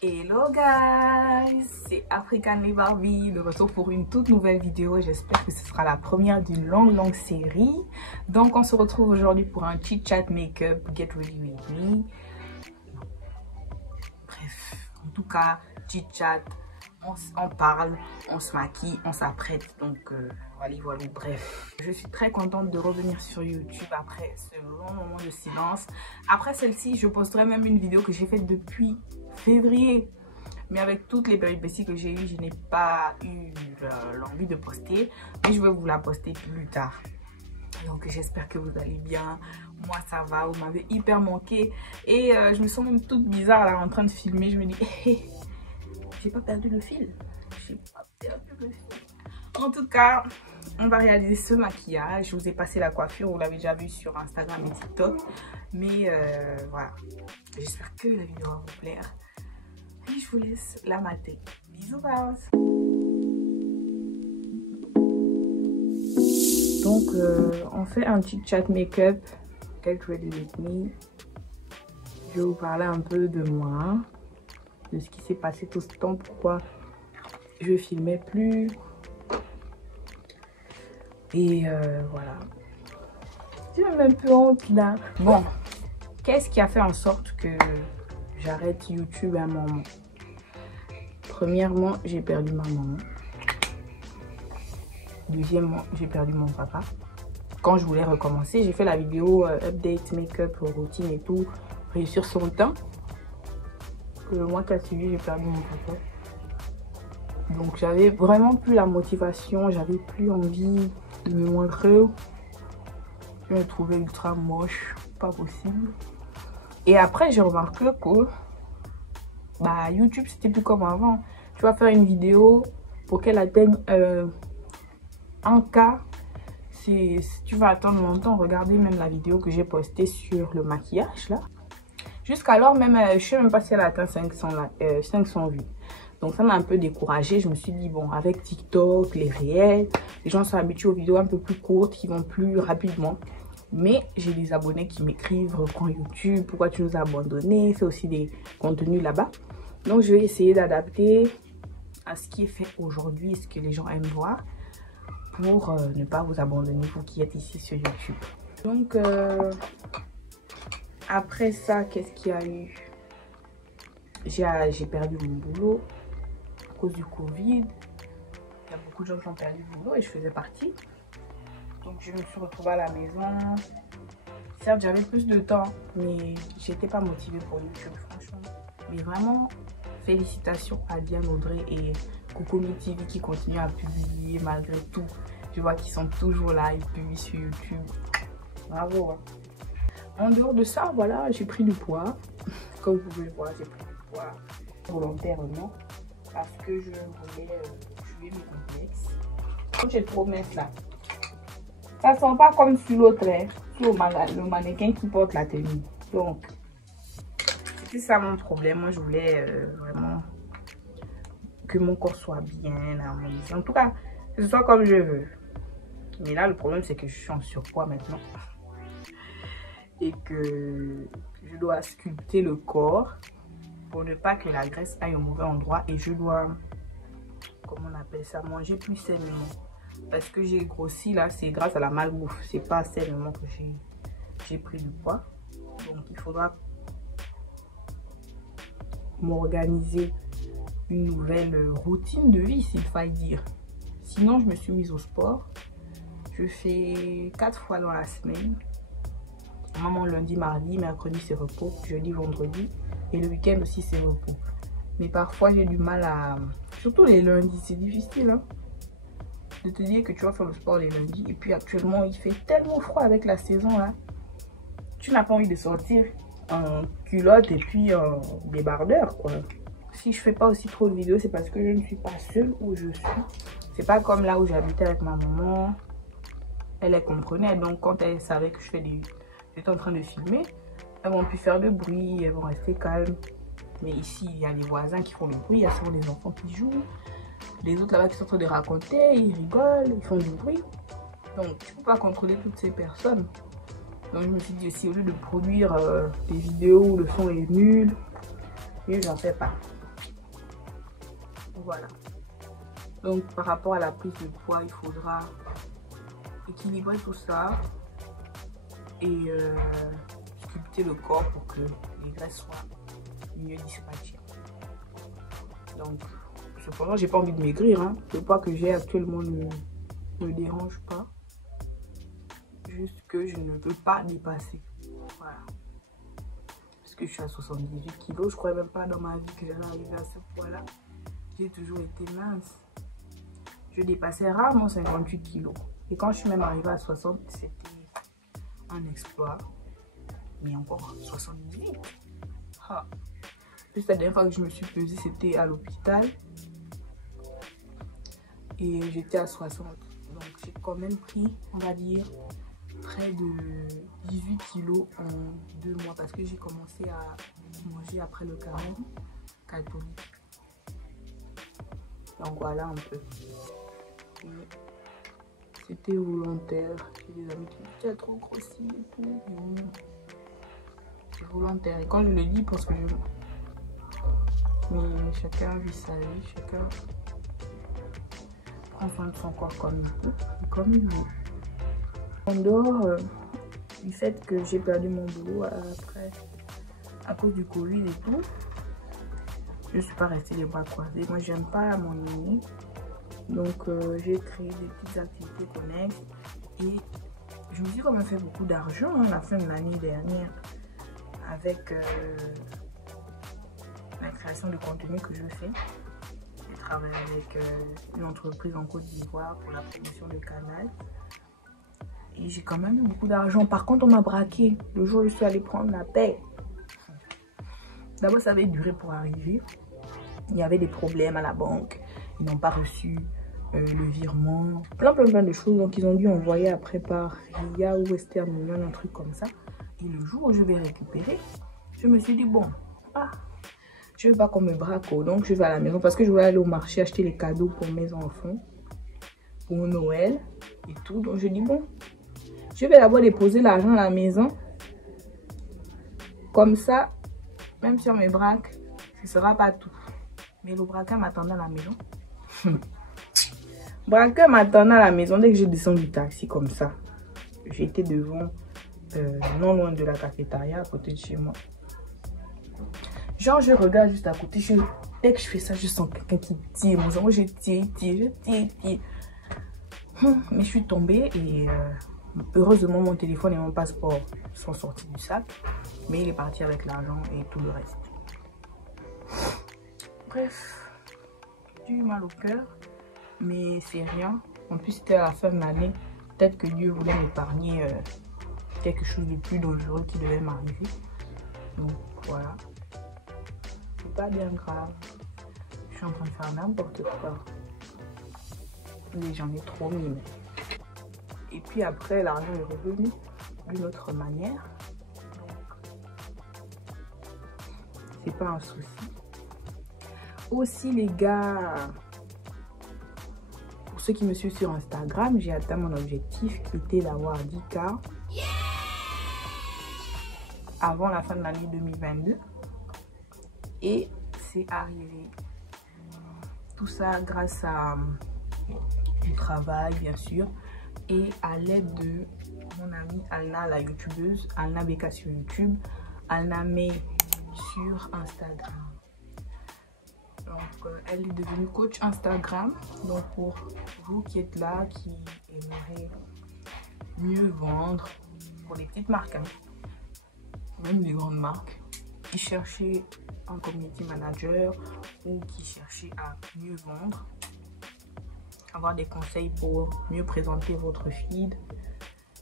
Hello guys, c'est African Barbie de retour pour une toute nouvelle vidéo. J'espère que ce sera la première d'une longue série. Donc on se retrouve aujourd'hui pour un chit chat make-up, get ready with me. Bref, en tout cas, chit chat, on parle, on se maquille, on s'apprête. Donc voilà, bref. Je suis très contente de revenir sur YouTube après ce long moment de silence. Après celle-ci, je posterai même une vidéo que j'ai faite depuis février. Mais avec toutes les péripéties que j'ai eues, je n'ai pas eu l'envie de poster. Mais je vais vous la poster plus tard. Donc j'espère que vous allez bien. Moi ça va, vous m'avez hyper manqué. Et je me sens même toute bizarre là en train de filmer. Je me dis, hey, j'ai pas perdu le fil. J'ai pas perdu le fil. En tout cas, on va réaliser ce maquillage. Je vous ai passé la coiffure, vous l'avez déjà vu sur Instagram et TikTok. Mais voilà, j'espère que la vidéo va vous plaire. Et je vous laisse la mater. Bisous, bye. Donc, on fait un petit chat make-up. Get ready with me. Je vais vous parler un peu de moi, de ce qui s'est passé tout ce temps, pourquoi je filmais plus. Et voilà. J'ai même un peu honte là. Bon, qu'est-ce qui a fait en sorte que j'arrête YouTube à un moment? Premièrement, j'ai perdu ma maman. Deuxièmement, j'ai perdu mon papa. Quand je voulais recommencer, j'ai fait la vidéo update, make-up, routine et tout, réussir son temps. Le mois qui a suivi, j'ai perdu mon papa. Donc j'avais vraiment plus la motivation, j'avais plus envie de me montrer. Je me trouvais ultra moche, pas possible. Et après, j'ai remarqué que YouTube, c'était plus comme avant. Tu vas faire une vidéo pour qu'elle atteigne 1K. Si tu vas attendre longtemps, regardez même la vidéo que j'ai postée sur le maquillage là. Jusqu'alors, même, je ne sais même pas si elle a atteint 500 vues. Donc ça m'a un peu découragée. Je me suis dit, bon, avec TikTok, les réels, les gens sont habitués aux vidéos un peu plus courtes, qui vont plus rapidement. Mais j'ai des abonnés qui m'écrivent, reprends YouTube, pourquoi tu nous as abandonnés, fais aussi des contenus là-bas. Donc je vais essayer d'adapter à ce qui est fait aujourd'hui, ce que les gens aiment voir, pour ne pas vous abandonner, vous qui êtes ici sur YouTube. Donc après ça, qu'est-ce qu'il y a eu? J'ai perdu mon boulot à cause du Covid. Il y a beaucoup de gens qui ont perdu le boulot et je faisais partie. Donc je me suis retrouvée à la maison. Certes, j'avais plus de temps, mais j'étais pas motivée pour YouTube, franchement. Mais vraiment, félicitations à Diane Audrey et Cocomi TV qui continuent à publier malgré tout. Je vois qu'ils sont toujours là, ils publient sur YouTube. Bravo. Hein. En dehors de ça, voilà, j'ai pris du poids. Comme vous pouvez le voir, j'ai pris du poids volontairement parce que je voulais tuer mes complexes. Quand j'ai trop mince là, ça ne sent pas comme sur l'autre, hein, sur le mannequin qui porte la tenue. Donc, c'était ça mon problème. Moi, je voulais vraiment que mon corps soit bien harmonisé. En tout cas, que ce soit comme je veux. Mais là, le problème, c'est que je suis en surpoids maintenant. Et que je dois sculpter le corps pour ne pas que la graisse aille au mauvais endroit. Et je dois, comment on appelle ça, manger plus sainement. Parce que j'ai grossi là, c'est grâce à la malbouffe. C'est pas seulement que j'ai pris du poids. Donc il faudra m'organiser une nouvelle routine de vie, s'il faille dire. Sinon, je me suis mise au sport. Je fais 4 fois dans la semaine. Normalement, lundi, mardi, mercredi, c'est repos. Jeudi, vendredi. Et le week-end aussi, c'est repos. Mais parfois, j'ai du mal à... Surtout les lundis, c'est difficile, hein, de te dire que tu vas faire le sport les lundis. Et puis actuellement, il fait tellement froid avec la saison, là. Tu n'as pas envie de sortir en culotte et puis en débardeur, quoi. Si je fais pas aussi trop de vidéos, c'est parce que je ne suis pas seule où je suis. C'est pas comme là où j'habitais avec ma maman. Elle comprenait. Donc, quand elle savait que j'étais en train de filmer, elles vont plus faire de bruit, elles vont rester calmes. Mais ici, il y a les voisins qui font le bruit, il y a souvent des enfants qui jouent. Les autres là-bas qui sont en train de raconter, ils rigolent, ils font du bruit. Donc, tu peux pas contrôler toutes ces personnes. Donc, je me suis dit aussi, au lieu de produire des vidéos où le son est nul, et j'en fais pas. Voilà. Donc par rapport à la prise de poids, il faudra équilibrer tout ça et sculpter le corps pour que les graisses soient mieux dispatchées. Donc cependant, j'ai pas envie de maigrir, hein. Le poids que j'ai actuellement ne me dérange pas, juste que je ne veux pas dépasser. Voilà, parce que je suis à 78 kg. Je croyais même pas dans ma vie que j'allais arriver à ce poids là. J'ai toujours été mince. Je dépassais rarement 58 kg. Et quand je suis même arrivée à 60, c'était un exploit. Mais encore 78. Ah. Puis la dernière fois que je me suis pesée, c'était à l'hôpital. Et j'étais à 60. Donc j'ai quand même pris, on va dire, près de 18 kg en 2 mois. Parce que j'ai commencé à manger après le carême catholique. Donc voilà un peu. C'était volontaire. J'ai des amis qui me disent tu as trop grossi et tout. C'est volontaire. Et quand je le dis, parce que mais chacun vit sa vie, chacun prend soin de son corps comme il peut, comme il veut. En dehors du fait que j'ai perdu mon boulot après, à cause du Covid et tout, je ne suis pas restée les bras croisés. Moi, j'aime pas m'ennuyer. Donc, j'ai créé des petites activités connexes. Et je me suis quand même fait beaucoup d'argent à la fin de l'année dernière avec la création de contenu que je fais. J'ai travaillé avec une entreprise en Côte d'Ivoire pour la promotion de canal. Et j'ai quand même eu beaucoup d'argent. Par contre, on m'a braqué le jour où je suis allée prendre la paie. D'abord, ça avait duré pour arriver. Il y avait des problèmes à la banque. Ils n'ont pas reçu le virement. Plein de choses. Donc, ils ont dû envoyer après par RIA ou Western Union, un truc comme ça. Et le jour où je vais récupérer, je me suis dit, bon, je ne veux pas qu'on me braque. Donc, je vais à la maison parce que je voulais aller au marché acheter les cadeaux pour mes enfants, pour Noël et tout. Donc, je dis, bon, je vais d'abord déposer l'argent à la maison. Comme ça, même si on me braque, ce ne sera pas tout. Mais le braqueur m'attendait à la maison. Le braqueur m'attendait à la maison dès que je descends du taxi comme ça. J'étais devant, non loin de la cafétéria, à côté de chez moi. Genre, je regarde juste à côté. Dès que je fais ça, je sens quelqu'un qui tire. Mon genre, je tire. Mais je suis tombée et heureusement, mon téléphone et mon passeport sont sortis du sac. Mais il est parti avec l'argent et tout le reste. Bref, j'ai eu mal au cœur, mais c'est rien. En plus, c'était à la fin de l'année. Peut-être que Dieu voulait m'épargner quelque chose de plus dangereux qui devait m'arriver. Donc voilà. C'est pas bien grave. Je suis en train de faire n'importe quoi. Mais j'en ai trop mis. Et puis après, l'argent est revenu d'une autre manière. C'est pas un souci. Aussi les gars, pour ceux qui me suivent sur Instagram, j'ai atteint mon objectif qui était d'avoir 10K avant la fin de l'année 2022 et c'est arrivé. Tout ça grâce à du travail bien sûr et à l'aide de mon amie Alna, la youtubeuse, Alna Beka sur YouTube, Alna May sur Instagram. Donc, elle est devenue coach Instagram. Donc, pour vous qui êtes là, qui aimeraient mieux vendre pour les petites marques, hein, même les grandes marques, qui cherchaient un community manager ou qui cherchaient à mieux vendre, avoir des conseils pour mieux présenter votre feed,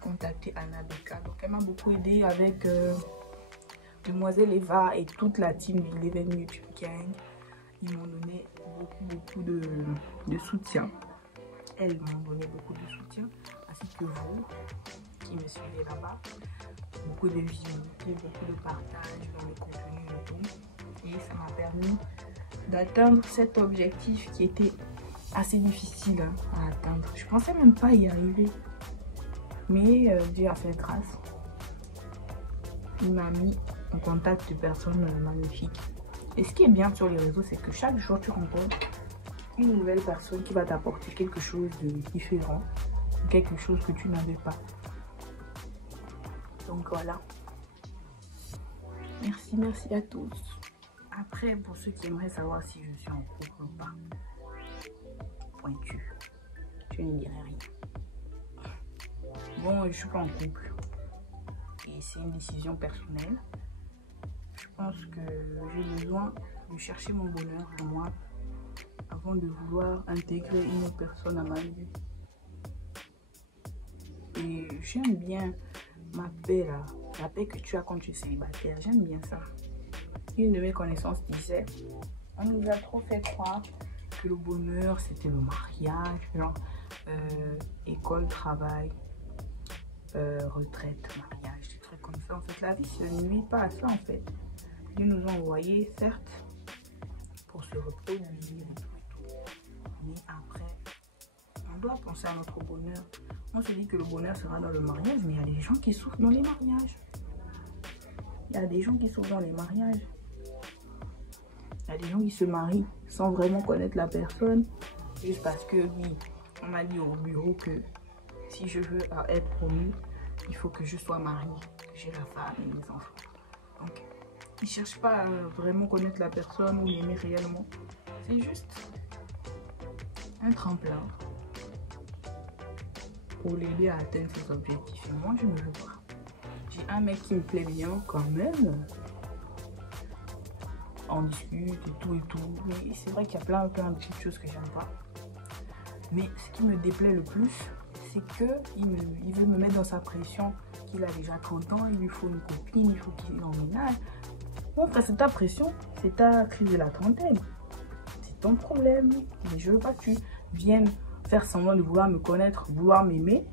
contactez Alna Beka. Donc, elle m'a beaucoup aidé avec Demoiselle Eva et toute la team de l'Eleven YouTube Gang. Ils m'ont donné beaucoup de soutien. Elles m'ont donné beaucoup de soutien, ainsi que vous qui me suivez là-bas. Beaucoup de visibilité, beaucoup de partage dans le contenu et tout. Et ça m'a permis d'atteindre cet objectif qui était assez difficile à atteindre. Je pensais même pas y arriver. Mais Dieu a fait grâce. Il m'a mis en contact de personnes magnifiques. Et ce qui est bien sur les réseaux, c'est que chaque jour, tu rencontres une nouvelle personne qui va t'apporter quelque chose de différent, quelque chose que tu n'avais pas. Donc voilà. Merci à tous. Après, pour ceux qui aimeraient savoir si je suis en couple ou pas, pointu, je ne dirai rien. Bon, je suis pas en couple et c'est une décision personnelle. Je pense que j'ai besoin de chercher mon bonheur en moi avant de vouloir intégrer une autre personne à ma vie. Et j'aime bien ma paix là, la paix que tu as quand tu es célibataire, j'aime bien ça. Une de mes connaissances disait, on nous a trop fait croire que le bonheur c'était le mariage, genre école, travail, retraite, mariage, des trucs comme ça. En fait, la vie se limite pas à ça en fait. Ils nous ont envoyé, certes, pour se reproduire et tout. Mais après, on doit penser à notre bonheur. On se dit que le bonheur sera dans le mariage, mais il y a des gens qui souffrent dans les mariages. Il y a des gens qui souffrent dans les mariages. Il y a des gens qui se marient sans vraiment connaître la personne. Juste parce que, oui, on m'a dit au bureau que si je veux être promu, il faut que je sois mariée, que j'ai la femme et les enfants. Donc, ils ne cherchent pas à vraiment connaître la personne ou l'aimer réellement. C'est juste un tremplin pour l'aider à atteindre ses objectifs. Et moi, je ne veux pas. J'ai un mec qui me plaît bien quand même. On discute et tout. Mais c'est vrai qu'il y a plein de petites choses que j'aime pas. Mais ce qui me déplaît le plus, c'est qu'il veut me mettre dans sa pression, qu'il a déjà 30 ans, il lui faut une copine, il faut qu'il emménage. Bon, frère, c'est ta pression, c'est ta crise de la trentaine. C'est ton problème. Mais je veux pas que tu viennes faire semblant de vouloir me connaître, vouloir m'aimer,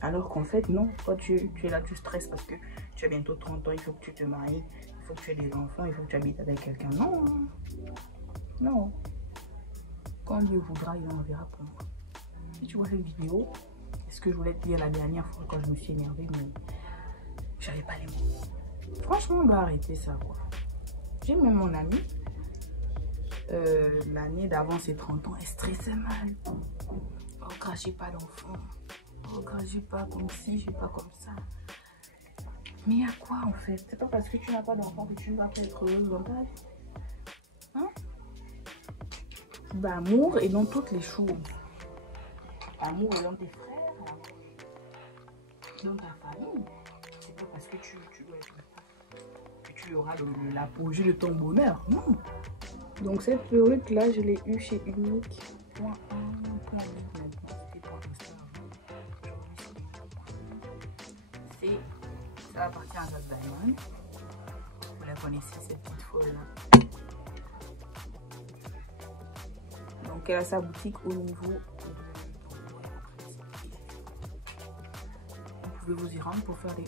alors qu'en fait, non. Toi, tu es là, tu stresses parce que tu as bientôt 30 ans, il faut que tu te maries, il faut que tu aies des enfants, il faut que tu habites avec quelqu'un. Non. Non. Quand Dieu voudra, il enverra pour moi. Si tu vois cette vidéo, c'est ce que je voulais te dire la dernière fois quand je me suis énervée, mais j'avais pas les mots. Franchement, on doit arrêter ça, quoi. J'ai même mon ami, l'année d'avant ses 30 ans, elle stressait mal. Oh, crachez pas d'enfant. Oh, crachez pas comme ci, j'ai pas comme ça. Mais il y a quoi en fait? C'est pas parce que tu n'as pas d'enfant que tu ne vas pas être heureuse dans ta vie. Hein? L'amour est dans toutes les choses. L'amour est dans tes frères, dans ta famille. C'est pas parce que tu dois être que tu auras l'apogée de ton bonheur. Non. Donc cette perruque-là, je l'ai eue chez Unique. Ça appartient à Zaz Diamond. Vous la connaissez, cette petite folle-là. Donc elle a sa boutique au niveau. Vous pouvez vous y rendre pour faire des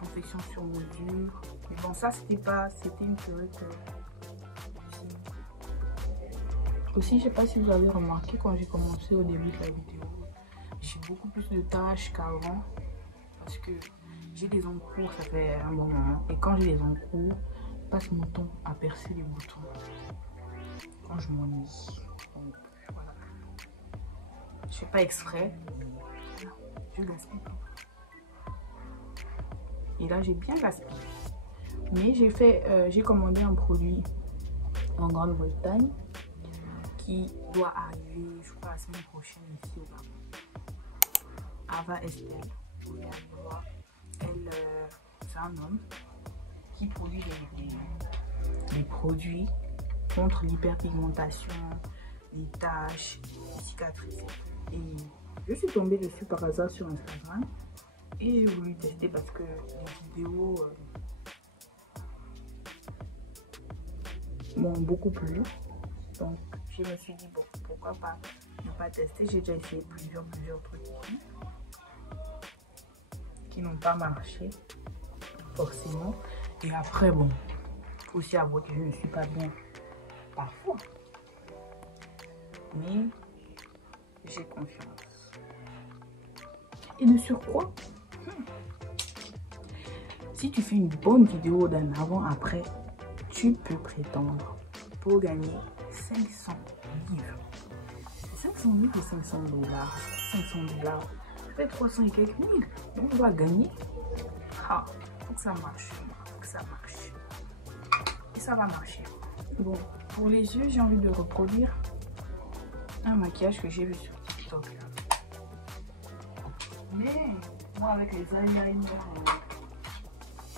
confections sur mesure. Mais bon, ça c'était une perruque. Aussi, je sais pas si vous avez remarqué quand j'ai commencé au début de la vidéo, j'ai beaucoup plus de tâches qu'avant parce que j'ai des encours, ça fait un bon moment. Et quand j'ai des encours, je passe mon temps à percer les boutons. Quand je m'ennuie. Donc voilà. Je fais pas exprès. Je gaspille pas. Et là, j'ai bien gaspillé. Mais j'ai commandé un produit en Grande-Bretagne qui doit arriver, je crois, la semaine prochaine ici au Gabon. Ava Estelle. Vous pouvez aller voir. C'est un homme qui produit des produits contre l'hyperpigmentation, les taches, les cicatrices. Et je suis tombée dessus par hasard sur Instagram et j'ai voulu tester parce que les vidéos m'ont beaucoup plu. Donc je me suis dit, bon, pourquoi pas ne pas tester. J'ai déjà essayé plusieurs trucs ici qui n'ont pas marché forcément. Et après, bon, faut aussi avouer que je ne suis pas bien parfois. Mais j'ai confiance. Et de surcroît, si tu fais une bonne vidéo d'un avant-après, tu peux prétendre pour gagner 500 livres. 500 000 ou 500 $. 500 $. Ça fait 300 et quelques mille. Donc on va gagner. Ah, faut que ça marche. Faut que ça marche. Et ça va marcher. Bon, pour les yeux, j'ai envie de reproduire un maquillage que j'ai vu sur TikTok. Mais moi, avec les eyeliners,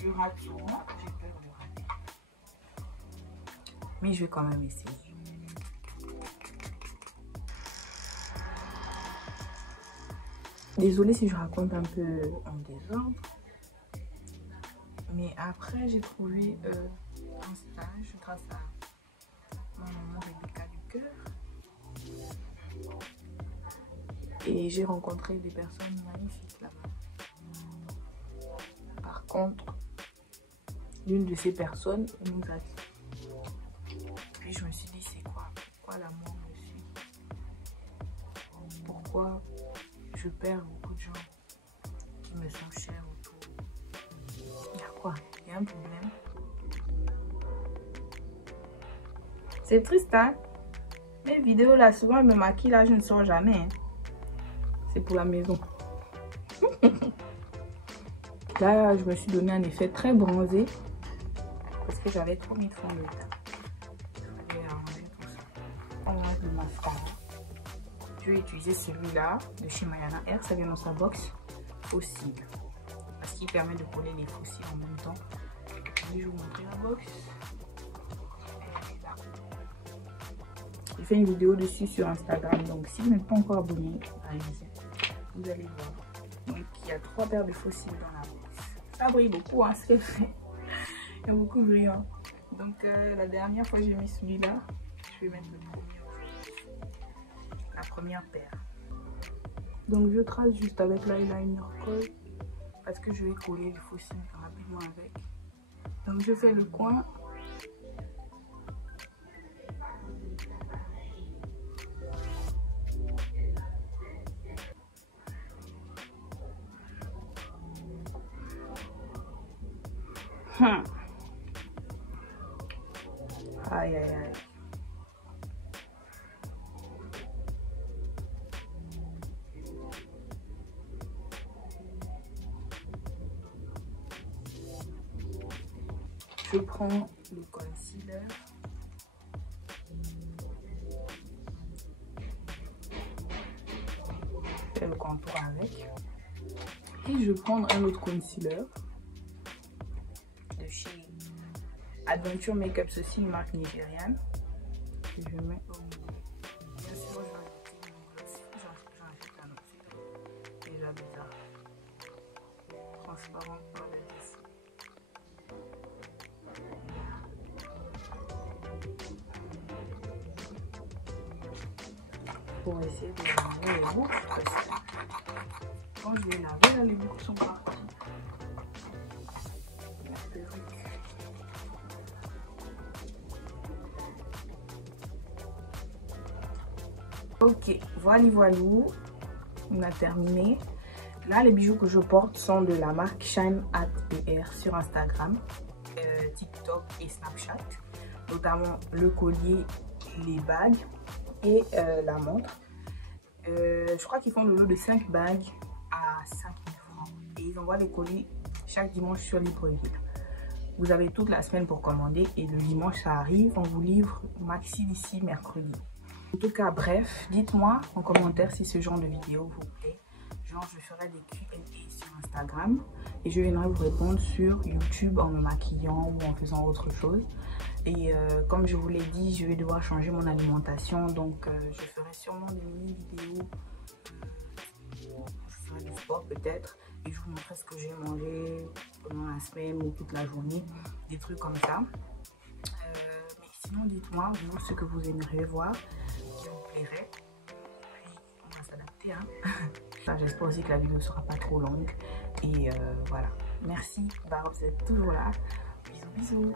je rate souvent. J'ai peur de rater. Mais je vais quand même essayer. Désolée si je raconte un peu en désordre. Mais après, j'ai trouvé un stage grâce à mon maman Rebecca du cœur. Et j'ai rencontré des personnes magnifiques là-bas. Par contre, l'une de ces personnes nous a dit. Puis je me suis dit, c'est quoi? Pourquoi l'amour me suit? Pourquoi je perds beaucoup de gens qui me sont chers autour? Il y a quoi? Il y a un problème? C'est triste, hein? Mes vidéos là, souvent, je me maquille là, je ne sors jamais. Hein. C'est pour la maison. Là, je me suis donné un effet très bronzé parce que j'avais trop mis de fond de teint. Je vais arranger tout ça. On va mettre le mascara. Je vais utiliser celui-là de chez Mayana Air. Ça vient dans sa box fossile parce qu'il permet de coller les fossiles en même temps. Je vais vous montrer la box. J'ai fait une vidéo dessus sur Instagram, donc si vous n'êtes pas encore abonné, allez-y, vous allez voir. Donc il y a 3 paires de fossiles dans la box. Ça brille beaucoup, hein, ce qu'elle fait. Il y a beaucoup de brillant. Donc la dernière fois j'ai mis celui-là, je vais mettre le premier aujourd'hui. La première paire. Donc je trace juste avec l'eyeliner colle parce que je vais coller les fossiles rapidement avec. Donc je fais le coin. Aïe aïe aïe. Je prends le concealer. Je fais le contour avec. Et je vais prendre un autre concealer de chez Adventure Makeup, ceci une marque nigériane. Et je mets au milieu. Bien sûr, je vais ajouter mon gloss. J'en ajoute un autre. C'est déjà bizarre. Transparent pour la ici. Pour essayer de laver les boucles. Parce que quand je vais laver, là, les boucles sont parties. La perruque. Ok, voilà, on a terminé. Là, les bijoux que je porte sont de la marque Shine at PR sur Instagram, TikTok et Snapchat. Notamment le collier, les bagues et la montre. Je crois qu'ils font le lot de 5 bagues à 5 000 francs. Et ils envoient les colis chaque dimanche sur Libreville. Vous avez toute la semaine pour commander et le dimanche ça arrive. On vous livre maxi d'ici mercredi. En tout cas, bref, dites-moi en commentaire si ce genre de vidéo vous plaît. Genre, je ferai des Q&A sur Instagram et je viendrai vous répondre sur YouTube en me maquillant ou en faisant autre chose. Et comme je vous l'ai dit, je vais devoir changer mon alimentation. Donc, je ferai sûrement des mini-vidéos. Je ferai du sport peut-être. Et je vous montrerai ce que j'ai mangé pendant la semaine ou toute la journée. Des trucs comme ça. Mais sinon, dites-moi vous ce que vous aimeriez voir, qui vous plairait. Puis, on va s'adapter. Hein. J'espère aussi que la vidéo ne sera pas trop longue. Et voilà. Merci, Barbe, vous êtes toujours là. Bisous, bisous.